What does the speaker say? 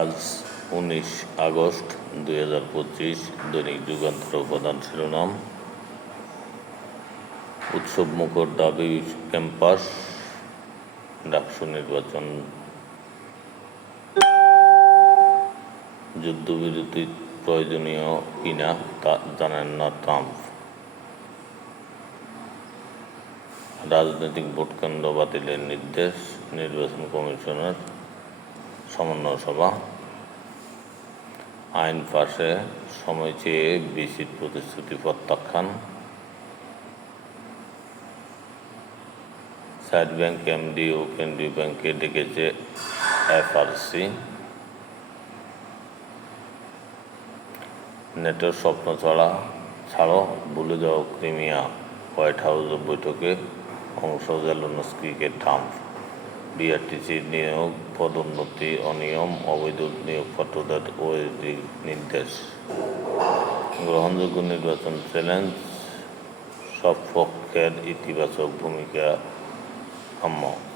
আজ উনিশ আগস্ট দুই হাজার পঁচিশ দৈনিক যুগান্তর উপাদান শিরোনাম উৎসব মুখর দাবি ক্যাম্পাস ডাকসু নির্বাচন যুদ্ধবিরতি প্রয়োজনীয় কিনা তা জানেন না ট্রাম্প রাজনৈতিক ভোট কেন্দ্র বাতিলের নির্দেশ নির্বাচন কমিশনার সমন্বয় সভা আইন পাশে সময় চেয়ে বিসির প্রতিশ্রুতি প্রত্যাখ্যান সাইড ব্যাংক এমডি ও কেন্দ্রীয় ব্যাংকে ডেকেছে এফআরসি নেটের স্বপ্ন ছাড়া ছাড়ো ভুলে যাও ক্রিমিয়া হোয়াইট হাউস বৈঠকে অংশ গেল নস্কিকে ট্রাম্প বিআরটিসির নিয়োগ পদোন্নতি অনিয়ম অবৈধ নিয়োগ পাঠদার ও নির্দেশ গ্রহণযোগ্য নির্বাচন চ্যালেঞ্জ সব পক্ষের ইতিবাচক ভূমিকা সম্ভব